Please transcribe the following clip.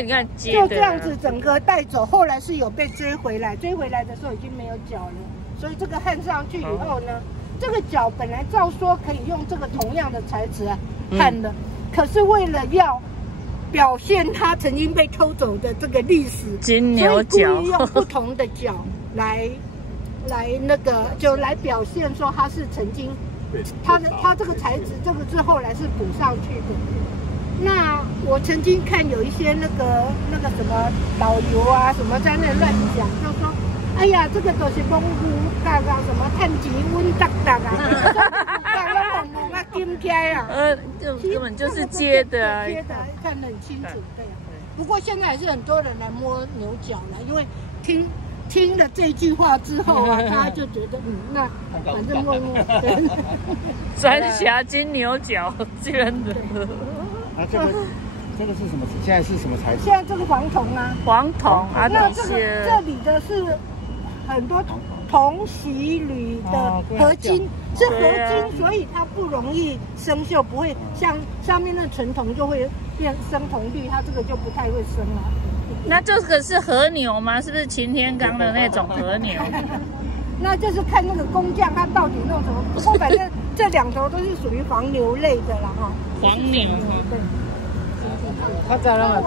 你看接就这样子整个带走，后来是有被追回来，追回来的时候已经没有脚了，所以这个焊上去以后呢，这个脚本来照说可以用这个同样的材质焊的，可是为了要表现它曾经被偷走的这个历史，金牛角，所以故意用不同的角来那个就来表现说它是曾经，它这个材质这个是后来是补上去的。那我曾经看有一些那个什么导游啊什么在那乱讲，就说，哎呀，这个都是蒙古大啊，什么探钱稳当当啊，大蒙古啊金贴啊，就根本就是接的啊，接的看得很清楚，对。不过现在还是很多人来摸牛角了，因为听了这句话之后啊，他就觉得那反正摸摸，三峡金牛角，真的。那这个是什么？现在是什么材质？现在这个黄铜啊，黄铜啊，那这里的是很多铜锡铝的合金，是合金，所以它不容易生锈，不会像上面那纯铜就会变生铜绿，它这个就不太会生了。那这个是和牛吗？是不是擎天岗的那种和牛？那就是看那个工匠他到底弄什么。不过反正这两头都是属于黄牛类的啦，哈。黄牛，对。他在那。